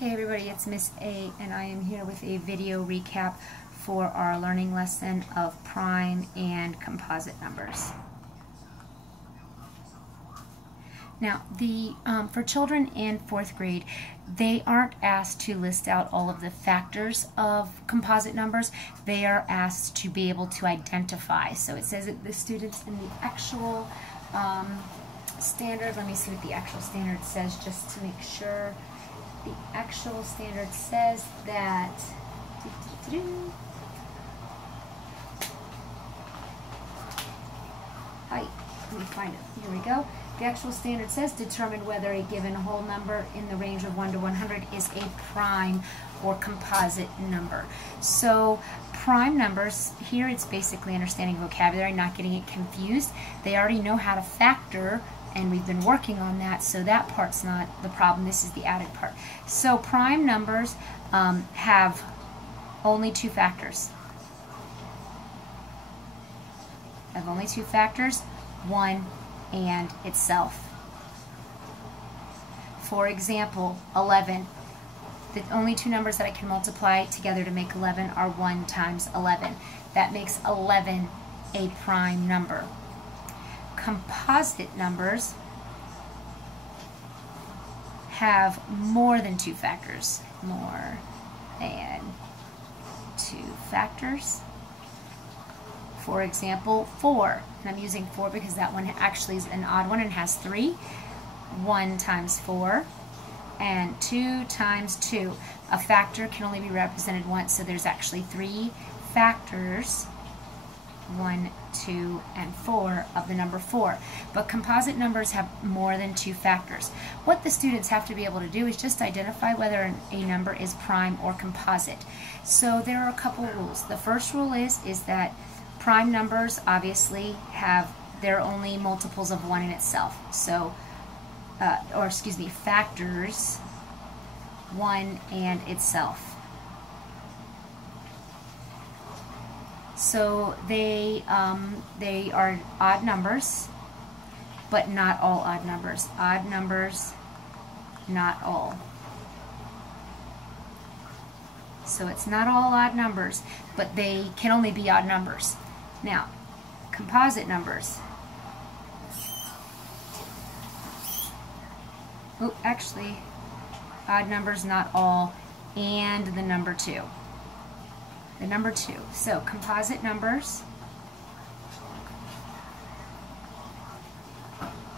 Hey everybody, it's Miss A and I am here with a video recap for our learning lesson of prime and composite numbers. Now, for children in 4th grade, they aren't asked to list out all of the factors of composite numbers. They are asked to be able to identify. So it says that the students in the actual standard, let me see what the actual standard says just to make sure. The actual standard says that hi, let me find it. Here we go. The actual standard says determine whether a given whole number in the range of 1 to 100 is a prime or composite number. So prime numbers, here it's basically understanding vocabulary, not getting it confused. They already know how to factor, and we've been working on that, so that part's not the problem. This is the added part. So prime numbers have only two factors. Have only two factors, 1 and itself. For example, 11. The only two numbers that I can multiply together to make 11 are 1 times 11. That makes 11 a prime number. Composite numbers have more than two factors. More than two factors. For example, 4. And I'm using 4 because that one actually is an odd one and has 3. 1 times 4 and 2 times 2. A factor can only be represented once, so there's actually 3 factors. 1, 2, and 4 of the number 4. But composite numbers have more than two factors. What the students have to be able to do is just identify whether a number is prime or composite. So there are a couple rules. The first rule is that prime numbers obviously have their only multiples of 1 in itself. So, factors 1 and itself. So they are odd numbers, but not all odd numbers. Odd numbers, not all. So it's not all odd numbers, but they can only be odd numbers. Now, composite numbers. Oh, actually, odd numbers, not all, and the number 2. The number 2. So composite numbers,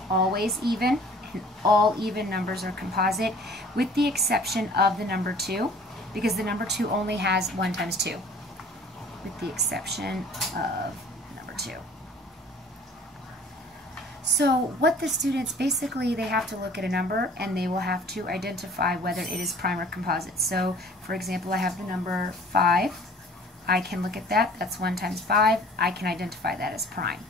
always even, and all even numbers are composite, with the exception of the number 2, because the number 2 only has 1 times 2, with the exception of number 2. So what the students, basically they have to look at a number and they will have to identify whether it is prime or composite. So for example, I have the number 5. I can look at that, that's 1 times 5, I can identify that as prime.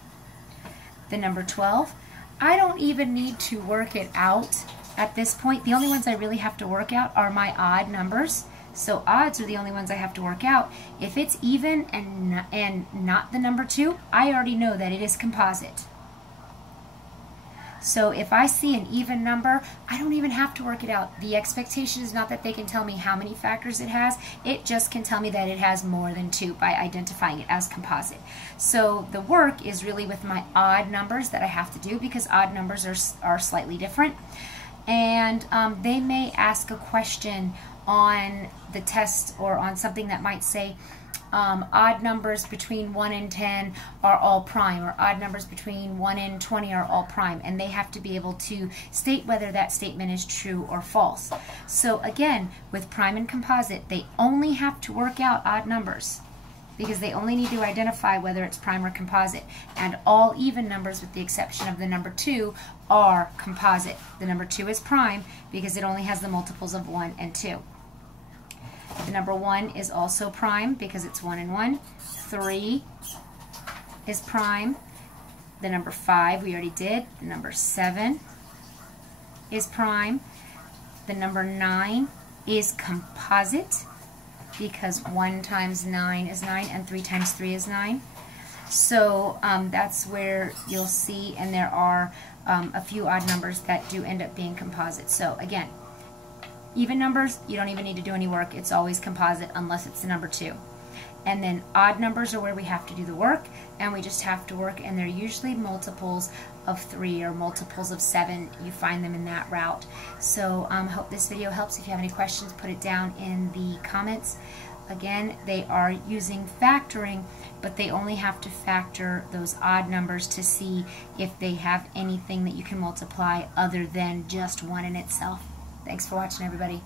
The number 12, I don't even need to work it out at this point. The only ones I really have to work out are my odd numbers. So odds are the only ones I have to work out. If it's even and not the number 2, I already know that it is composite. So if I see an even number, I don't even have to work it out. The expectation is not that they can tell me how many factors it has. It just can tell me that it has more than 2 by identifying it as composite. So the work is really with my odd numbers that I have to do, because odd numbers are slightly different. And they may ask a question on the test or on something that might say, odd numbers between 1 and 10 are all prime, or odd numbers between 1 and 20 are all prime, and they have to be able to state whether that statement is true or false. So again, with prime and composite, they only have to work out odd numbers, because they only need to identify whether it's prime or composite. And all even numbers, with the exception of the number 2, are composite. The number 2 is prime because it only has the multiples of 1 and 2. The number 1 is also prime because it's 1 and 1. 3 is prime. The number 5 we already did. The number 7 is prime. The number 9 is composite because 1 times 9 is 9 and 3 times 3 is 9. So that's where you'll see, and there are a few odd numbers that do end up being composite. So again, Even numbers, you don't even need to do any work. It's always composite unless it's the number 2. And then odd numbers are where we have to do the work, and we just have to work, and they're usually multiples of 3 or multiples of 7. You find them in that route. So hope this video helps. If you have any questions, put it down in the comments. Again, they are using factoring, but they only have to factor those odd numbers to see if they have anything that you can multiply other than just 1 in itself. Thanks for watching, everybody.